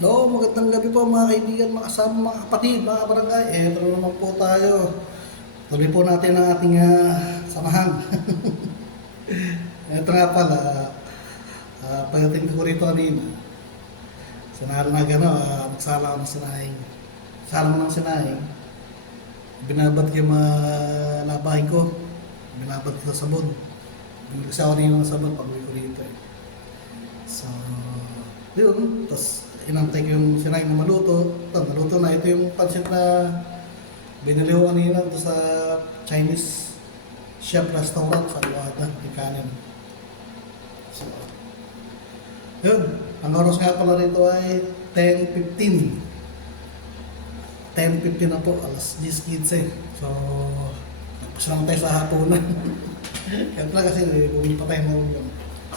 No, magandang gabi po mga kaibigan, mga kasama, mga kapatid, mga barangay. Ito na naman po tayo. Tuloy po natin ang ating samahan. Ito nga pala, pagdating ko rito kanina, sinahan na gano'n, magsala ako ng sinahing. Sala mo ng sinahing, binabad ko yung mga labahin ko. Binabad ko sa sabon. Binabad ko sa kanina ng sabon pag uwi ko rito eh. So, yun. Tapos, inantay ko yung sinay na maluto. Ito, naluto na. Ito yung pancit na binili ko kanina doon sa Chinese chef restaurant sa Luada, Ikanan. So, yun. Ang oras nga pala rito ay 10:15. 10:15 na po, alas 10:15. So, nagpas lang tayo sa hapunan. Kaya pala kasi bumili pa tayo na ulam.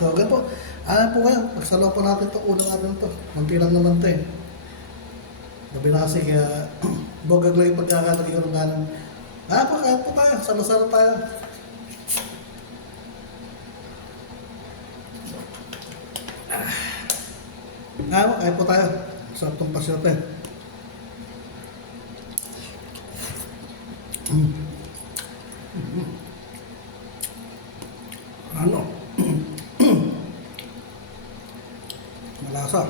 So, ganun po. Ano po kayo, pagsalo po natin ito, ulang natin ito. Munti lang naman ito eh. Gabi na kasi kaya, bogag lang yung pagkakalagay ko ng kanan. Po, kahit po tayo, salo-salo tayo. Po, kahit po tayo. Sarap itong pasyot eh. Ano? Malasa.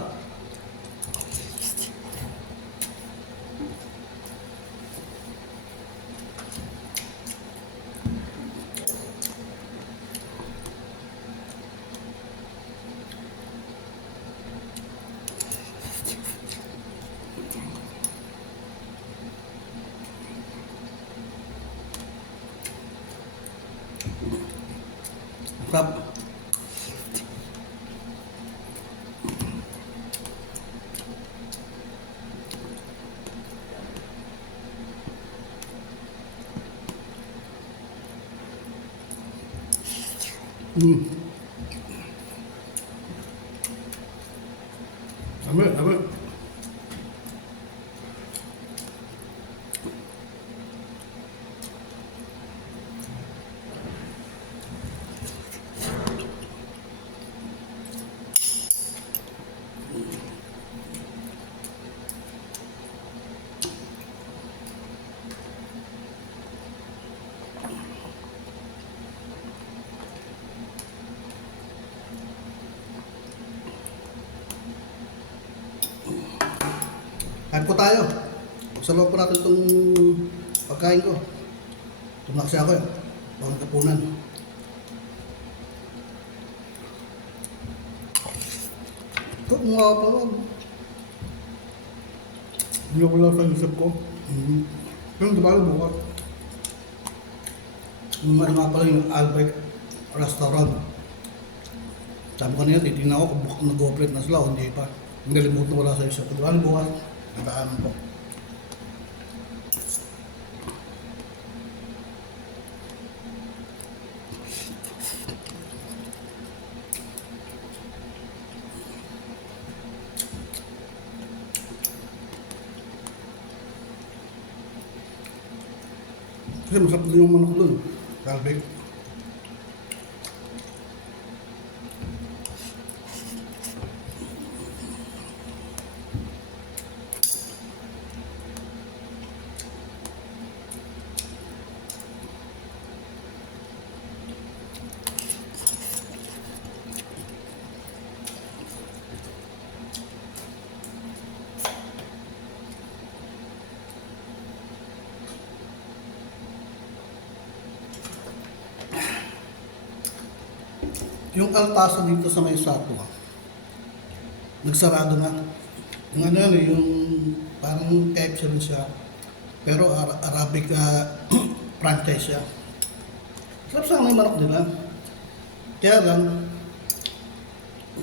Sarap. Amin. Kain po tayo. Pagsalo po natin itong pagkain ko. Tumaksi ako eh. Pang kapunan. Ito nga pala. Hindi ko lang sa isip ko. Pero di ba alam mo yung nga pala yung Albert Restaurant. Sabi ko na yun, titignan ako kung nag-operate na sila o hindi pa. Nalimutan wala sa isip ko. Di ba alam bukas? Nagkaanan po. Kasi masarap din yung manok dun. Kalbik. Yung Altaso dito sa may Satwa, nagsarado na. Yung ano yun, yung parang KFC rin siya. Pero Arabic franchise siya. Sarap sana yung manok nila. Kaya lang,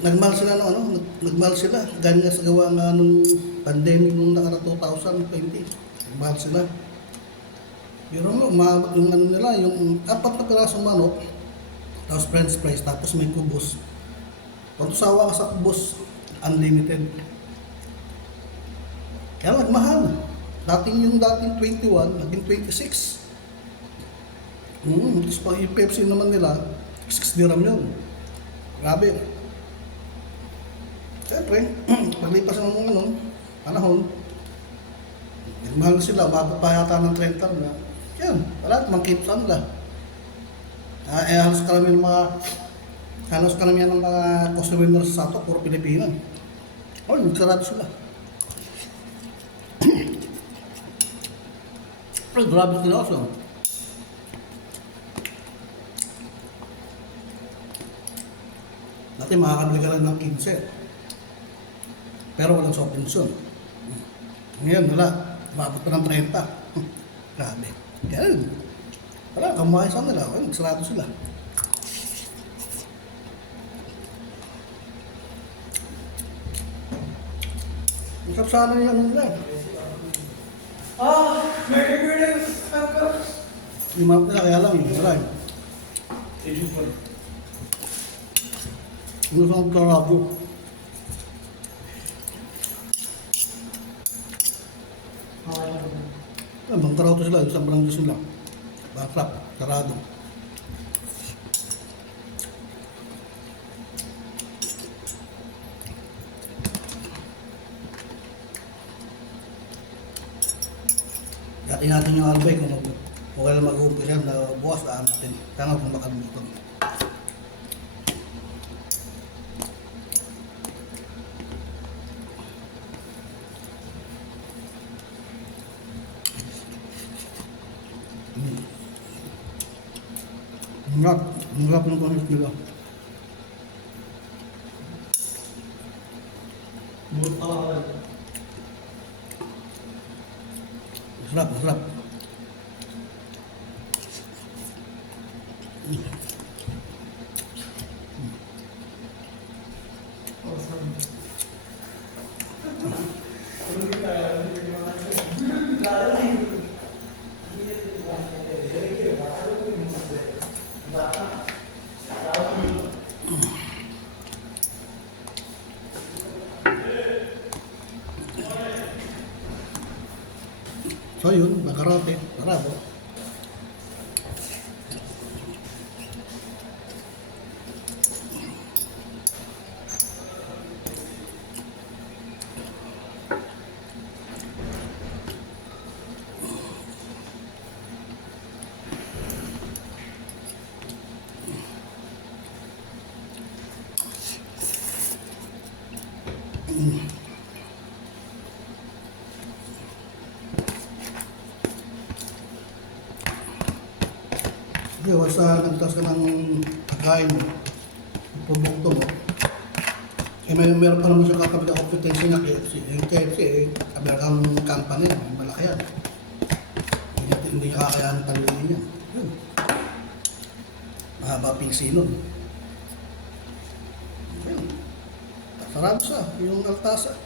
nagmahal sila ng ano, nagmahal sila. Ganyan nga sa gawa nga nung pandemic nung nakara 2020. Nagmahal sila. Pero umabot yung ano nila, yung 4 na pirasong manok, tapos french fries, tapos may kubos. Kung tusawa ka sa kubos, unlimited. Kaya nagmahal. Dating 21, naging 26. Tapos pang yung Pepsi naman nila, 6 dirham yun. Grabe. Siyempre, paglipas ng ano, panahon, nagmahal na sila, umabot pa yata ng 30 na. Yan, wala, mangkip saan nila. Halos karamihan ng mga customer sa Sato, puro Pilipinan. Oh, nagsarado sila. Ay, grabe sila also. Dati makakabili ka lang ng 15. Pero walang soft drinks yun. Ngayon, wala. Umabot pa ng 30. Grabe. Yan. Wala, kamuhay sa nila. Well, nagsarado sila. Masarap sana yung ano nila. Merry birthday, Uncle! Yung mga nila, kaya lang, wala. Gusto kong sarado. Bang sarado sila, isang barangay sila. Masarap, sarado. Dati natin yung albay kung okay lang mag-uumpisa na bukas na natin. Kaya kung makalimutan. Ang sarap ng panis nila. Masarap, masarap. So yun, makarote, sarado. Hindi, basta nagtas ka ng pagkain mo, produkto mo. Eh, meron pa naman siya kakabila competency na KFC. Yung KFC, American company, malaki yan. Hindi kakayahan talingin yan. Yun. Mahaba PC nun. Yun. Sarado siya, yung altasa.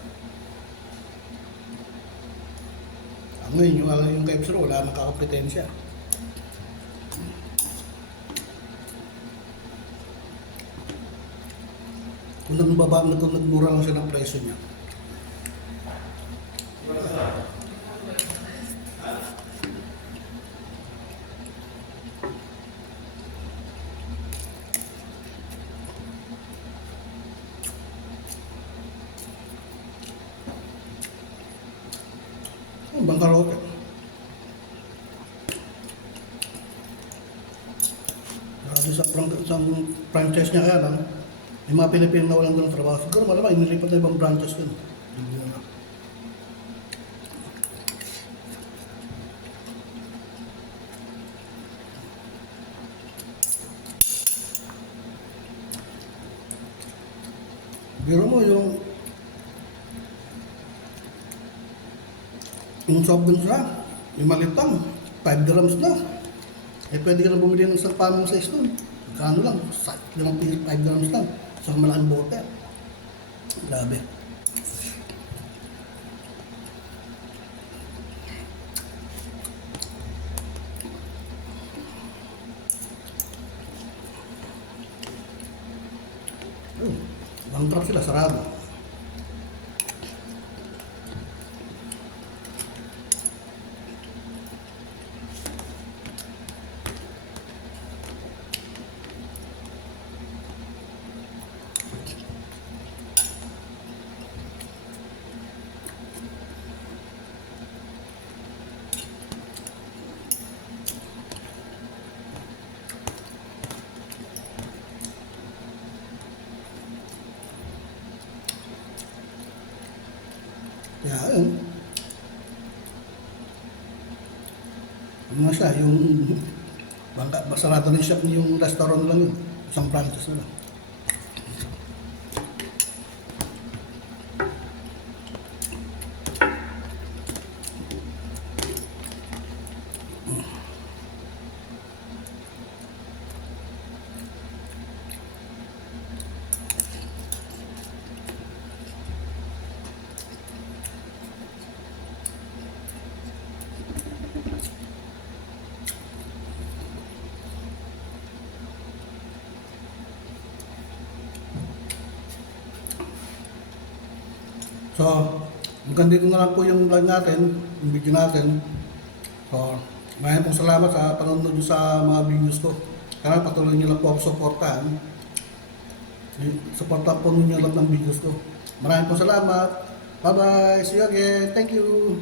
Ngayon, yung KFC wala nang kakampetensya. Kung nagmura lang siya ng presyo niya. Bangkarote. Grabe sa franchise niya kaya lang. May mga Pilipino na walang ganun trabaho. Siguro malamang inilipat na ibang branches yun. Biro mo yung soft drinks na, yung malitang, 5 dirhams na. Eh pwede ka na bumili ng isang pamang size nun. Kano lang, 5 dirhams lang. Isang malaking bote. Grabe. Bangkrap sila, sarado. Kaya, ayun. Ano nga siya, yung sarado na yung shop yung restaurant lang yun. Isang franchise na lang. So, hanggang dito na lang po yung vlog natin, yung video natin. So, maraming pong salamat sa panonood nyo sa mga videos ko. Kaya patuloy nyo lang po ako supportahan. Supportahan po ninyo lahat ng videos ko. Maraming pong salamat. Bye-bye. See you again. Thank you.